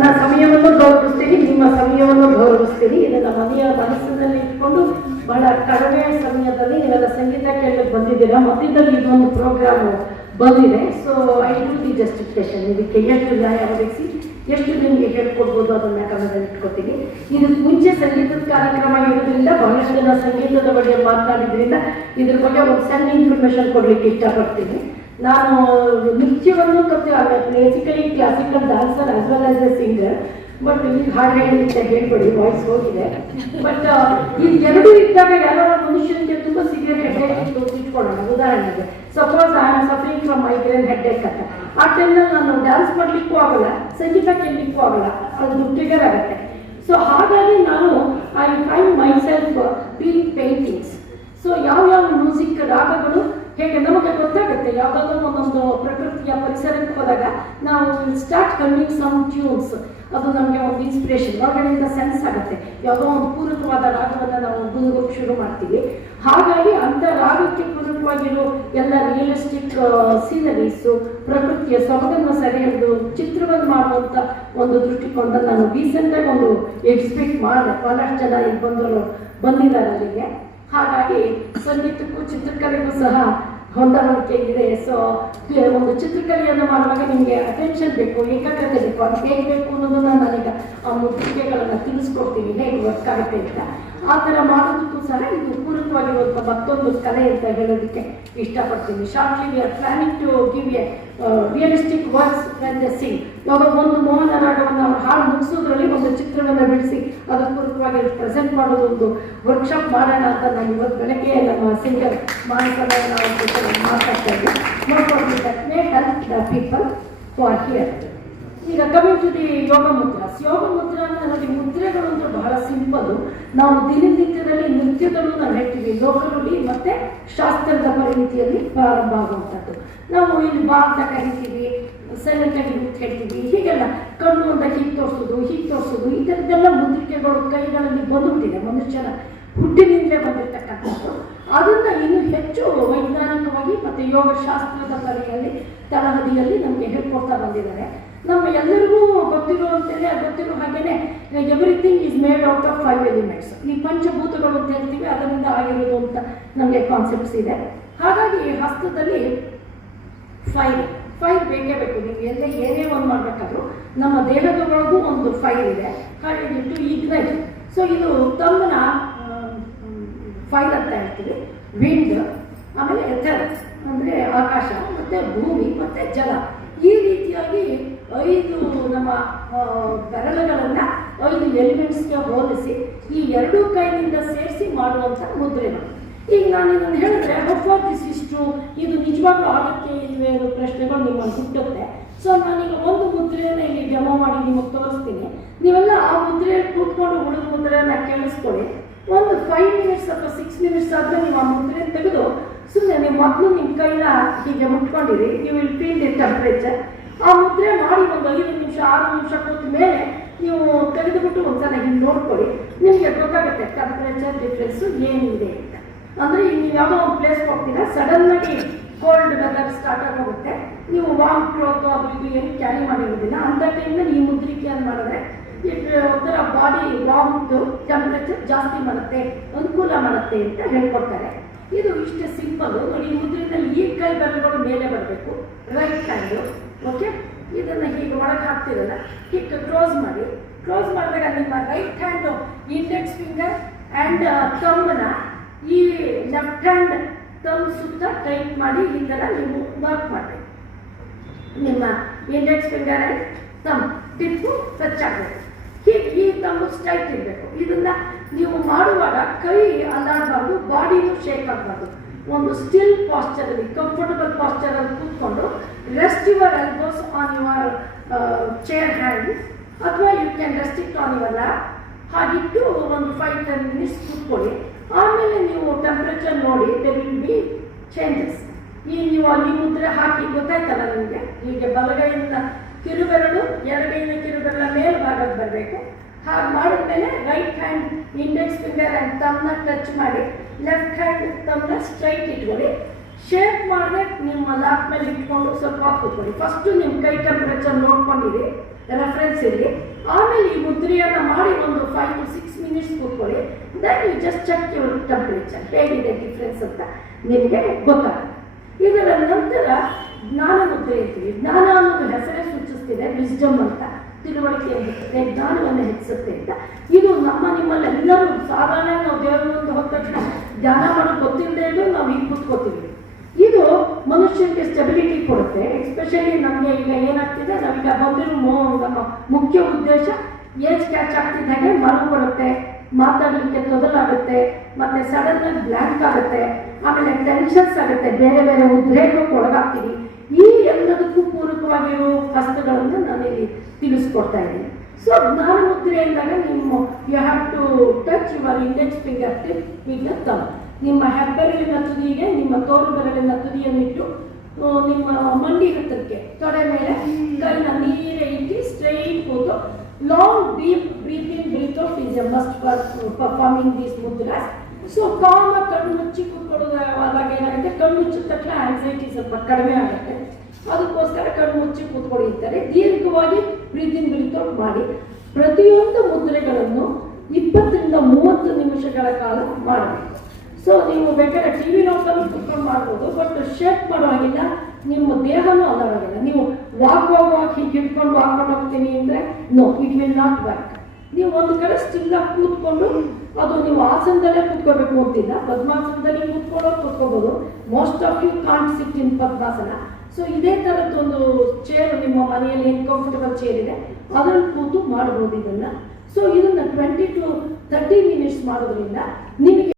ನನ್ನ ಸಮಯವನ್ನು ಗೌರವಿಸ್ತೀನಿ, ನಿಮ್ಮ ಸಮಯವನ್ನು ಗೌರವಿಸ್ತೀನಿ. ಇದನ್ನು ಮನೆಯ ಮನಸ್ಸಿನಲ್ಲಿ ಇಟ್ಕೊಂಡು ಬಹಳ ಕಡಿಮೆ ಸಮಯದಲ್ಲಿ ನೀವೆಲ್ಲ ಸಂಗೀತ ಕೇಳಕ್ಕೆ ಬಂದಿದ್ದೀರಾ. ಮಧ್ಯದಲ್ಲಿ ಇದೊಂದು ಪ್ರೋಗ್ರಾಮು ಬಂದಿದೆ. So I do the justification. ಇದಕ್ಕೆ ಎಷ್ಟು ನ್ಯಾಯ ಒದಗಿಸಿ ಎಷ್ಟು ನಿಮಗೆ ಹೇಳ್ಕೊಡ್ಬೋದು ಅದನ್ನು ಗಮನದಲ್ಲಿ ಇಟ್ಕೊತೀನಿ. ಇದಕ್ಕೆ ಮುಂಚೆ ಸಂಗೀತದ ಕಾರ್ಯಕ್ರಮ ಇರೋದ್ರಿಂದ ಬಹಳಷ್ಟು ಜನ ಸಂಗೀತದ ಬಗ್ಗೆ ಮಾತನಾಡಿದ್ರಿಂದ ಇದ್ರ ಬಗ್ಗೆ ಒಂದು ಸಣ್ಣ ಇನ್ಫಾರ್ಮೇಶನ್ ಕೊಡಲಿಕ್ಕೆ ಇಷ್ಟಪಡ್ತೀನಿ. ನಾನು ನೃತ್ಯವನ್ನು basically classical dancer as well as A singer. But ಈಗ ಹಾಡು ಹೇಳಿ ಹೇಳ್ಬೇಡಿ, ವಾಯ್ಸ್ ಹೋಗಿದೆ. ಬಟ್ ಇದು ಎರಡೂ ಇದ್ದಾಗ ಯಾರೋ ಮನುಷ್ಯನಿಗೆ ತುಂಬ ಸಿವಿಯರ್ ಹೆಡ್ಏಕ್ ಇಟ್ಕೊಳ್ಳೋಣ. ಉದಾಹರಣೆಗೆ suppose I am suffering from migraine headache ಅಂತ, ಆ ಟೈಮ್ನಲ್ಲಿ ನಾನು ಡ್ಯಾನ್ಸ್ ಮಾಡಲಿಕ್ಕೂ ಆಗಲ್ಲ, ಸಂಗೀತ ಕೇಳಲಿಕ್ಕೂ ಆಗಲ್ಲ, ಅದು ಟ್ರಿಗರ್ ಆಗುತ್ತೆ. ಸೊ ಹಾಗಾಗಿ ನಾನು I find my self doing paintings. So ಯಾವ್ಯಾವ ಮ್ಯೂಸಿಕ್ ರಾಗಗಳು ಹೇಗೆ ನಮಗೆ ಗೊತ್ತಾಗುತ್ತೆ. ಯಾವುದಾದ್ರೂ ಒಂದೊಂದು ಪ್ರಕೃತಿಯ ಪರಿಸರಕ್ಕೆ ಹೋದಾಗ ನಾವು ಸ್ಟಾರ್ಟ್ ಕನ್ನಿಂಗ್ ಸಮ್ ಟ್ಯೂನ್ಸ್, ಅದು ನಮಗೆ ಒಂದು ಇನ್ಸ್ಪಿರೇಷನ್ ಹೊರಗಡೆಯಿಂದ ಸೆನ್ಸ್ ಆಗುತ್ತೆ. ಯಾವುದೋ ಒಂದು ಪೂರಕವಾದ ರಾಗವನ್ನು ನಾವು ಗುನುಗೋಕ್ಕೆ ಶುರು ಮಾಡ್ತೀವಿ. ಹಾಗಾಗಿ ಅಂಥ ರಾಗಕ್ಕೆ ಪೂರಕವಾಗಿರೋ ಎಲ್ಲ ರಿಯಲಿಸ್ಟಿಕ್ ಸೀನರೀಸು, ಪ್ರಕೃತಿಯ ಸೊಬಗನ್ನು ಸೆರೆ ಹಿಡಿದು ಚಿತ್ರವನ್ನು ಮಾಡುವಂಥ ಒಂದು ದೃಷ್ಟಿಕೋನದಲ್ಲಿ ನಾನು ರೀಸೆಂಟಾಗಿ ಒಂದು ಎಕ್ಸಿಬಿಟ್ ಮಾಡಿದೆ. ಬಹಳಷ್ಟು ಜನ ಇಲ್ಲಿ ಬಂದಿದ್ದಾರೆ ಅಲ್ಲಿಗೆ. ಹಾಗಾಗಿ ಸಂಗೀತಕ್ಕೂ ಚಿತ್ರಕಲೆಗೂ ಸಹ ಹೊಂದಾಣಿಕೆ ಇದೆ. ಸೊ ಒಂದು ಚಿತ್ರಕಲೆಯನ್ನು ಮಾಡುವಾಗ ನಿಮಗೆ ಅಟೆನ್ಷನ್ ಬೇಕು, ಏಕಾಗ್ರತೆ ಬೇಕು. ಅದು ಹೇಗೆ ಬೇಕು ಅನ್ನೋದನ್ನು ನಾನೀಗ ಆ ಮುದ್ರಿಕೆಗಳನ್ನು ತಿಳಿಸ್ಕೊಡ್ತೀನಿ, ಹೇಗೆ ವರ್ಕ್ ಆಗುತ್ತೆ ಅಂತ. ಆ ಥರ ಮಾಡೋದಕ್ಕೂ ಸಹ ಇದು ಪೂರಕವಾಗಿರುವಂಥ ಮತ್ತೊಂದು ಕಲೆ ಅಂತ ಹೇಳೋದಕ್ಕೆ ಇಷ್ಟಪಡ್ತೀನಿ. Shortly we are planning to give a realistic works when they sing. ಯಾವುದೋ ಒಂದು ಮೋಹನ ರಾಗವನ್ನು ಅವ್ರು ಹಾಡು ಮುಗಿಸೋದ್ರಲ್ಲಿ ಒಂದು ಚಿತ್ರವನ್ನು ಬಿಡಿಸಿ ಅದಕ್ಕೆ ಪೂರಕವಾಗಿ ಪ್ರೆಸೆಂಟ್ ಮಾಡೋದು ಒಂದು ವರ್ಕ್ಶಾಪ್ ಮಾಡೋಣ ಅಂತ ನಾನು ಇವತ್ತು ಬೆಳಗ್ಗೆ ನಮ್ಮ ಸಿಂಗರ್ ಮಾನಸನ ಮಾತಾಡ್ತಾ ಇದ್ದೆ. May help the people who are here. ಈಗ ಕಮಿಂಗ್ ಟು ದಿ ಯೋಗ ಮುದ್ರಾಸ್. ಯೋಗ ಮುದ್ರಾ ನನಗೆ ಮುದ್ರೆಗಳು ಅಂದ್ರೆ ಬಹಳ ಸಿಂಪಲ್ಲು. ನಾವು ದಿನನಿತ್ಯದಲ್ಲಿ ನೃತ್ಯದಲ್ಲೂ ನಾವು ಹೇಳ್ತೀವಿ, ಲೋಕದಲ್ಲಿ ಮತ್ತು ಶಾಸ್ತ್ರದ ಪರಿಮಿತಿಯಲ್ಲಿ ಪ್ರಾರಂಭ ಆಗುವಂಥದ್ದು. ನಾವು ಇಲ್ಲಿ ಬಾ ಅಂತ ಕರಿತೀವಿ, ಸೈಲೆಂಟಾಗಿ ಹೇಳ್ತೀವಿ, ಹೀಗೆಲ್ಲ ಕಣ್ಣು ಅಂತ ಹೀಗೆ ತೋರಿಸೋದು ಈ ಥರದ್ದೆಲ್ಲ ಮುದ್ರಿಕೆಗಳು ಕೈಗಳಲ್ಲಿ ಬಂದುಬಿಟ್ಟಿದೆ. ಮನುಷ್ಯನ ಹುಟ್ಟಿನಿಂದಲೇ ಬಂದಿರತಕ್ಕಂಥದ್ದು. ಅದನ್ನು ಇನ್ನೂ ಹೆಚ್ಚು ವೈಜ್ಞಾನಿಕವಾಗಿ ಮತ್ತು ಯೋಗಶಾಸ್ತ್ರದ ಕಲೆಯಲ್ಲಿ ತಳಹದಿಯಲ್ಲಿ ನಮಗೆ ಹೇಳ್ಕೊಡ್ತಾ ಬಂದಿದ್ದಾರೆ. ನಮ್ಮ ಎಲ್ಲರಿಗೂ ಗೊತ್ತಿರೋ ಹಾಗೇನೆ everything is made out of 5 elements. ಈ ಪಂಚಭೂತಗಳು ಅಂತ ಹೇಳ್ತೀವಿ, ಅದರಿಂದ ಆಗಿರೋದು ಅಂತ ನಮಗೆ ಕಾನ್ಸೆಪ್ಟ್ಸ್ ಇದೆ. ಹಾಗಾಗಿ ಹಸ್ತದಲ್ಲಿ ಫೈರ್ ಬೇಕೇ ಬೇಕು. ನೀವು ಏನೇ ಒಂದು ಮಾಡಬೇಕಾದ್ರೂ ನಮ್ಮ ದೇಹದೊಳಗೂ ಒಂದು ಫೈರ್ ಇದೆ. ಹಾಗಾಗಿ ಟು ಇಗ್ನೈಟ್. ಸೊ ಇದು ತಮ್ಮನ ಫೈರ್ ಅಂತ ಹೇಳ್ತೀವಿ. ವಿಂಡ್, ಆಮೇಲೆ ಎಥರ್ ಅಂದರೆ ಆಕಾಶ, ಮತ್ತು ಭೂಮಿ ಮತ್ತು ಜಲ. ಈ ರೀತಿಯಾಗಿ 5 ನಮ್ಮ ಬೆರಳುಗಳನ್ನು 5 ಎಲಿಮೆಂಟ್ಸ್ಗೆ ಹೋಲಿಸಿ ಈ 2 ಕೈನಿಂದ ಸೇರಿಸಿ ಮಾಡುವಂಥ ಮುದ್ರೆಗಳು. ಈಗ ನಾನು ಇದನ್ನು ಹೇಳಿದ್ರೆ ಫಾರ್ ದಿಸ್ ಇಷ್ಟು ಇದು ನಿಜವಾಗ್ಲೂ ಆಗುತ್ತೆ ಇಲ್ವೇ ಅನ್ನೋ ಪ್ರಶ್ನೆಗಳು ನಿಮ್ಮಲ್ಲಿ ಹುಟ್ಟುತ್ತೆ. ಸೊ ನಾನೀಗ ಒಂದು ಮುದ್ರೆಯನ್ನು ಇಲ್ಲಿ ಡೆಮೋ ಮಾಡಿ ನಿಮಗೆ ತೋರಿಸ್ತೀನಿ. ನೀವೆಲ್ಲ ಆ ಮುದ್ರೆಯಲ್ಲಿ ಕೂತ್ಕೊಂಡು ಉಳಿದ ಮುದ್ರೆಯನ್ನು ಕೇಳಿಸ್ಕೊಳ್ಳಿ. ಒಂದು 5 ಮಿನಿಟ್ಸ್ ಅಥವಾ 6 ಮಿನಿಟ್ಸ್ ಆದಮೇಲೆ ನೀವು ಆ ಮುದ್ರೆಯನ್ನು ತೆಗೆದು ಸುಮ್ಮನೆ ನೀವು ಮೊದಲು ನಿಮ್ಮ ಕೈನ ಹೀಗೆ ಮುಟ್ಕೊಂಡಿರಿ. You will feel the temperature. ಆ ಮುದ್ರೆ ಮಾಡಿ ಒಂದು 5 ನಿಮಿಷ 6 ನಿಮಿಷ ಕೂತ ಮೇಲೆ ನೀವು ತೆಗೆದುಬಿಟ್ಟು ಒಂದ್ಸಲ ಹಿಂಗೆ ನೋಡ್ಕೊಳ್ಳಿ. ನಿಮಗೆ ಗೊತ್ತಾಗುತ್ತೆ ಟೆಂಪ್ರೇಚರ್ ಡಿಫ್ರೆನ್ಸು ಏನಿದೆ ಅಂತ. ಅಂದರೆ ಈಗ ನೀವು ಯಾವುದೋ ಒಂದು ಪ್ಲೇಸ್ಗೆ ಹೋಗ್ತೀರಾ, ಸಡನ್ನಾಗಿ ಕೋಲ್ಡ್ ವೆದರ್ ಸ್ಟಾರ್ಟ್ ಆಗೋಗುತ್ತೆ, ನೀವು ವಾರ್ಮ್ ಕ್ಲೋತ್ ಅದು ಇದು ಏನು ಕ್ಯಾರಿ ಮಾಡಿರೋದಿಲ್ಲ. ಅಂಥ ಟೈಮ್ನಲ್ಲಿ ಈ ಮುದ್ರಿಕೆಯನ್ನು ಮಾಡಿದ್ರೆ ಒಂಥರ ಬಾಡಿ ವಾರ್ಮ್ದು ಟೆಂಪ್ರೇಚರ್ ಜಾಸ್ತಿ ಮಾಡುತ್ತೆ, ಅನುಕೂಲ ಮಾಡುತ್ತೆ ಅಂತ ಹೇಳ್ಕೊಡ್ತಾರೆ. ಇದು ಇಷ್ಟೇ ಸಿಂಪಲ್ಲು. ನೋಡಿ, ಈ ಮುದ್ರೆಯಲ್ಲಿ ಈ ಕೈ ಬೆರಳುಗಳು ಮೇಲೆ ಬರಬೇಕು, ರೈಟ್ ಹ್ಯಾಂಡು. ಓಕೆ, ಇದನ್ನು ಹೀಗೆ ಒಳಗೆ ಹಾಕ್ತಿರಲ್ಲ, ಹೀಗೆ ಕ್ಲೋಸ್ ಮಾಡಿ. ಕ್ಲೋಸ್ ಮಾಡಿದಾಗ ನಿಮ್ಮ right hand index finger and ತಮ್ಮನ ಈ ಲೆಫ್ಟ್ ಹ್ಯಾಂಡ್ ತಮ್ ಸುತ್ತ ಟೈಟ್ ಮಾಡಿ ಈ ಥರ ನೀವು ವರ್ಕ್ ಮಾಡಬೇಕು. ನಿಮ್ಮ ಇಂಡೆಕ್ಸ್ ಫಿಂಗರ್ ಆ್ಯಂಡ್ ತಮ್ ಟಿಪ್ಪು ಟಚ್ ಆಗಬೇಕು. ಹೀಗೆ ಈ ತಮ್ಮ ಸ್ಟ್ರೈಟ್ ಇರಬೇಕು. ಇದನ್ನು ನೀವು ಮಾಡುವಾಗ ಕೈ ಅಲ್ಲಾಡಬಾರ್ದು, ಬಾಡಿನೂ ಶೇಕ್ ಆಗಬಾರ್ದು. ಒಂದು ಸ್ಟಿಲ್ ಪಾಸ್ಚರಲ್ಲಿ, ಕಂಫರ್ಟಬಲ್ ಪಾಸ್ಚರಲ್ಲಿ ಕೂತ್ಕೊಂಡು rest your elbows on your chair hand, ಅಥವಾ you can rest it on your lap. ಹಾಗಿಟ್ಟು ಒಂದು 5-10 ಮಿನಿಟ್ಸ್ ಕೂತ್ಕೊಳ್ಳಿ. ಆಮೇಲೆ ನೀವು ಟೆಂಪ್ರೇಚರ್ ನೋಡಿ, ದೆ ವಿಲ್ ಬಿ ಚೇಂಜಸ್. ನೀವು ಅಲ್ಲಿ ಮುದ್ರೆ ಹಾಕಿ ಗೊತ್ತಾಯ್ತಲ್ಲ ನಿಮಗೆ, ಹೀಗೆ ಬಲಗೈಯಿಂದ ಕಿರುಬೆರಳು ಎಡಗೈನ ಕಿರುಬೆರಳ ಮೇಲ್ಭಾಗಕ್ಕೆ ಬರಬೇಕು. ಹಾಗೆ ಮಾಡಿದ್ಮೇಲೆ right hand index finger and ತಮ್ಮನ್ನ ಟಚ್ ಮಾಡಿ, ಲೆಫ್ಟ್ ಹ್ಯಾಂಡ್ ತಮ್ಮನ್ನ ಸ್ಟ್ರೈಟ್ ಇಟ್ಕೊಳ್ಳಿ. ಶೇಪ್ ಮಾಡಿದ್ರೆ ನಿಮ್ಮ ಲ್ಯಾಪ್ ಮೇಲೆ ಇಟ್ಕೊಂಡು ಸ್ವಲ್ಪ ಕೂತ್ಕೊಳ್ಳಿ. ಫಸ್ಟು ನಿಮ್ಮ ಕೈ ಟೆಂಪ್ರೇಚರ್ ನೋಡ್ಕೊಂಡಿರಿ, ರೆಫರೆನ್ಸ್ ಇರಲಿ. ಆಮೇಲೆ ಈ ಮುದ್ರೆಯನ್ನು ಮಾಡಿ ಒಂದು 5 to 6 minutes ಕೂತ್ಕೊಳ್ಳಿ. Then you just check your temperature, ಹೇಗಿದೆ ಡಿಫ್ರೆನ್ಸ್ ಅಂತ ನಿಮಗೆ ಗೊತ್ತಾಗುತ್ತೆ. ಇದರ ನಂತರ ಜ್ಞಾನ ಮುದ್ರೆ ಇರ್ತೀವಿ. ಜ್ಞಾನ ಅನ್ನೋದು ಹೆಸರೇ ಸೂಚಿಸ್ತಿದೆ, ವಿಸ್ಡಮ್ ಅಂತ, ತಿಳುವಳಿಕೆ ಇರುತ್ತೆ, ಜ್ಞಾನವನ್ನು ಹೆಚ್ಚಿಸುತ್ತೆ ಅಂತ. ಇದು ನಿಮ್ಮಲ್ಲಿ ಎಲ್ಲರೂ ಸಾಧಾರಣ ನಾವು ದೇವರ ಮುಂದೆ ಹೋದ ತಕ್ಷಣ ಧ್ಯಾನ ಮಾಡೋದು ಗೊತ್ತಿಲ್ಲದೆ ಇದ್ದು ನಾವು ಈಗ ಕೂತ್ಕೋತೀವಿ. ಇದು ಮನುಷ್ಯನಿಗೆ ಸ್ಟೆಬಿಲಿಟಿ ಕೊಡುತ್ತೆ. ಎಸ್ಪೆಷಲಿ ನಮಗೆ ಈಗ ಏನಾಗ್ತಿದೆ, ನಾವೀಗ ಬಂದಿರೋ ನಮ್ಮ ಮುಖ್ಯ ಉದ್ದೇಶ ಏಜ್ ಕ್ಯಾಚ್ ಆಗ್ತಿದ್ದಾಗೆ ಮರು ಬರುತ್ತೆ, ಮಾತಾಡಲಿಕ್ಕೆ ತೊದಲಾಗುತ್ತೆ, ಮತ್ತೆ ಸಡನ್ ಆಗಿ ಬ್ಲ್ಯಾಂಕ್ ಆಗುತ್ತೆ, ಆಮೇಲೆ ಟೆನ್ಷನ್ಸ್ ಆಗುತ್ತೆ, ಬೇರೆ ಬೇರೆ ಉದ್ರೇಕಕ್ಕೆ ಒಳಗಾಗ್ತೀವಿ. ಈ ಎಲ್ಲದಕ್ಕೂ ಪೂರಕವಾಗಿರೋ ಹಸ್ತಗಳನ್ನು ನಾನಿಲ್ಲಿ ತಿಳಿಸ್ಕೊಡ್ತಾ ಇದ್ದೀನಿ. ಸೊ ಜ್ಞಾನ ಮುದ್ರೆ ಎಂದಾಗ you have to touch your index finger tip with the thumb. ನಿಮ್ಮ ಹೆಬ್ಬೆರಳಿನ ತುದಿಗೆ ನಿಮ್ಮ ತೋರು ಬೆರಳಿನ ತುದಿಯನ್ನಿಟ್ಟು ನಿಮ್ಮ ಮಂಡಿ ಹತ್ತಿರಕ್ಕೆ ತೊಡೆ ಮೇಲೆ ಕೈನ ನೀರೇ ಇಟ್ಟು ಸ್ಟ್ರೈಟ್ ಕೂತು long deep breath breath out is a must for performing these mudras. So calm ಕಣ್ಣು ಮುಚ್ಚಿ ಕೂತ್ಕೊಳ್ಳೋದಾಗ ಏನಾಗುತ್ತೆ, ಕಣ್ಣು ಮುಚ್ಚಿದ ತಕ್ಷಣ ಆಂಗ್ಸೈಟಿ ಸ್ವಲ್ಪ ಕಡಿಮೆ ಆಗುತ್ತೆ. ಅದಕ್ಕೋಸ್ಕರ ಕಣ್ಣು ಮುಚ್ಚಿ ಕೂತ್ಕೊಂಡಿರ್ತಾರೆ. ದೀರ್ಘವಾಗಿ ಬ್ರೀತ್ ಔಟ್ ಮಾಡಿ ಪ್ರತಿಯೊಂದು ಮುದ್ರೆಗಳನ್ನು 20 ರಿಂದ 30 ನಿಮಿಷಗಳ ಕಾಲ ಮಾಡಬೇಕು. ಸೊ ನೀವು ಬೇಕಾದ್ರೆ ಟಿ ವಿ ನೋಡ್ಕೊಂಡು ಕೂತ್ಕೊಂಡು ಮಾಡ್ಬೋದು, ಬಟ್ ಶೇಕ್ ಮಾಡೋ ಹಾಗಿಲ್ಲ, ನಿಮ್ಮ ದೇಹನೂ ಅಲ್ಲಾಗಿಲ್ಲ. ನೀವು ವಾಕ್ ಹೀಗೆ ಹಿಡ್ಕೊಂಡು ವಾಕ್ಕೊಂಡು ಹೋಗ್ತೀನಿ ಅಂದರೆ no, it will not work. ನೀವು ಒಂದು ಕಡೆ ಸ್ಟಿಲ್ಲಾಗಿ ಕೂತ್ಕೊಂಡು, ಅದು ನೀವು ಆಸನದಲ್ಲೇ ಕೂತ್ಕೋಬೇಕು ಅಂತಿಲ್ಲ, ಪದ್ಮಾಸನದಲ್ಲಿ ಕೂತ್ಕೋಬೋದು. Most of you can't sit in padmasana. So ಇದೇ ಥರದ್ದೊಂದು ಚೇರು ನಿಮ್ಮ ಮನೆಯಲ್ಲಿ ಏನು ಕಂಫರ್ಟಬಲ್ ಚೇರ್ ಇದೆ ಅದರಲ್ಲಿ ಕೂತು ಮಾಡ್ಬೋದು ಇದನ್ನು. ಸೊ ಇದನ್ನು 20 to 30 minutes ಮಾಡೋದ್ರಿಂದ ನಿಮಗೆ